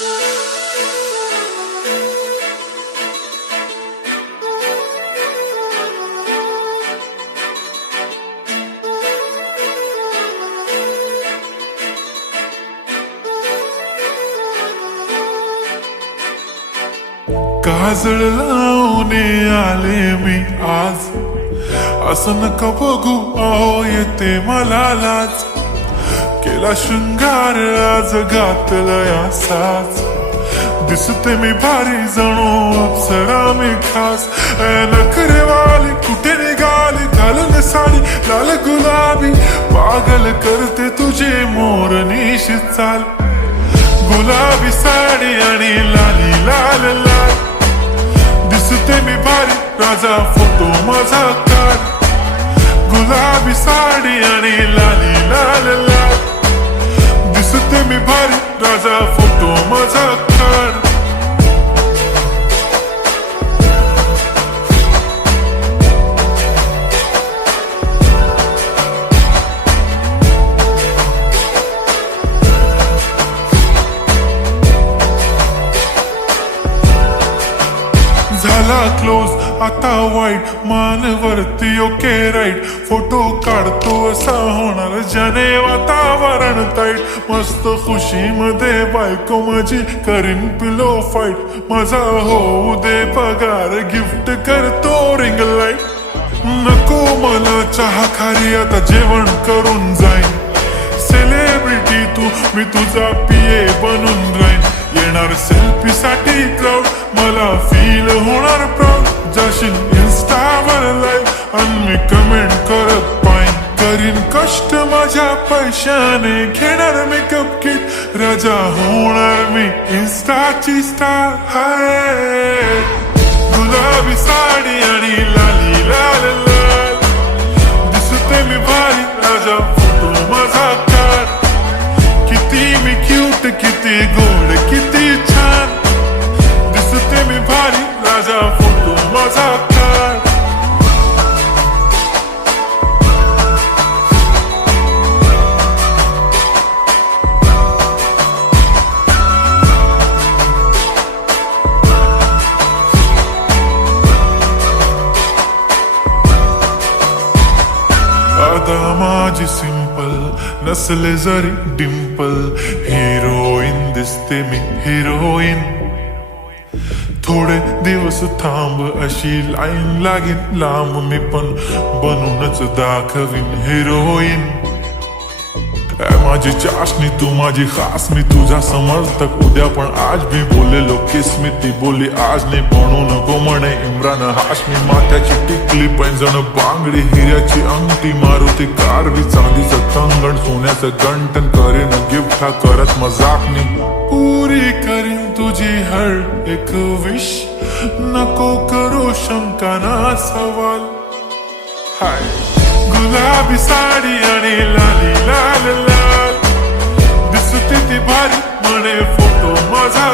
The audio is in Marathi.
काजळ लावून आले मी आज, असं नका बघू अहो येते मला लाज. केला शृंगार आज घातलाय असाच, दिसते मी भारी जणू अप्सरा मी खास. नखरेवाली कुठे निघाली घालून साडी लाल गुलाबी, पागल करते तुझे मोरनीशी चाल. गुलाबी साडी आणि लाली लाल लाल, दिसते मी भारी राजा फोटो माझा काढ. गुलाबी साडी आणि लाली लाल लाल, दिसते मी भारी राजा फोटो माझा काढ. झाला क्लोज आता वाईट, मानवरती ओके राईट. फोटो काढतो असा होणार ज्याने वातावरण ताईट. मस्त खुशी मध्ये बायको माझी करीन पिलो फाईट. माझा होऊ दे पगार गिफ्ट करतो रिंग लाईट. नको मला चहा खारी आता जेवण करून जाईन. सेलिब्रिटी तू मी तुझा पिये बनून राहीन. येणार सेल्फी साठी क्राऊड मला फील होणार प्राऊड. जाशील इन्स्टावर लाईव्ह आणि मी कमेंट करत पाईन. करीन कष्ट माझ्या पैशाने घेणार मेकअप किट. राजा होणार मी इन्स्टाची स्टार. हाय गुलाबी साडी आणि लाली लाल लाल, दिसते मी भारी राजा फोटो माझा काढ. किती मी क्यूट किती गोड किती छान, दिसते मी भारी राजा फोटो माझा काढ. आता माझी सिंपल नसले जरी डिंपल, हिरोईन दिसते मी हिरोईन. थोडे दिवस थांब अशी लाईन लागेल लांब, मी पण बनूनच दाखवीन हिरोईन. माझी चाशनी तू माझी खास, मी तुझा समर्थक उद्या पण आज भी बोलेलो किस मी. ती बोली आज नाही बनू नको म्हणे इम्रान हाशमी. माथ्याची टिकली पैंजण बांगडी हिऱ्याची अंगठी, मारुती कारवी चांदीचं कंगण सोन्याचं गंटन. करेन गिफ्ट हा करत मजाकनी, पुरी करीन तुझी हर एक विश. नको करू शंका ना सवाल. हाय गुलाबी साडी आणि लाली लाल लाल, दिसते ती भारी म्हणे फोटो माझा